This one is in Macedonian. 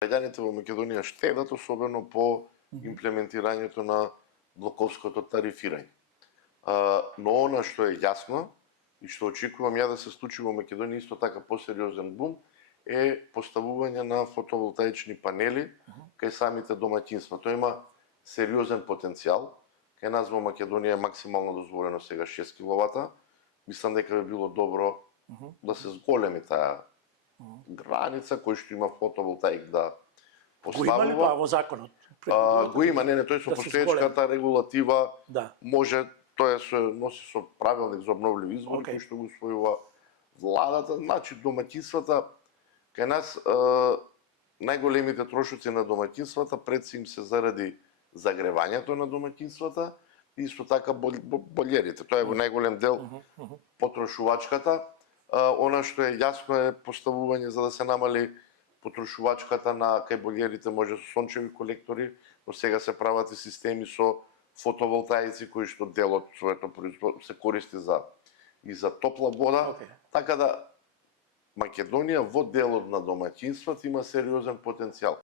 Граѓаните во Македонија штедат, особено по имплементирањето на блоковското тарифирање. Но она што е јасно и што очекувам ја да се случи во Македонија исто така посериозен бум е поставување на фотоволтаични панели кај самите домаќинства. Тоа има сериозен потенцијал. Кај нас во Македонија е максимално дозволено сега 6 киловата. Мислам дека би било добро да се зголеми таа граница кој што има фотоволтаик да поставува. Го има ли тоа во законот? Го има, не, тој со постоечката регулатива може, тоа се носи со правилник за обновливи извори кој што го усвојува владата. Значи домаќинствата кај нас најголемите трошоци на домаќинствата пред се им се заради загревањето на домаќинствата и исто така бољерите. Тоа е во најголем дел потрошувачката. Она што е јасно е поставување за да се намали потрошувачката на кај бољерите може со сончеви колектори, но сега се прават и системи со фотоволтаици кои што дел од своето производство се користи за топла вода. Така да Македонија во делот на домаќинствата има сериозен потенцијал.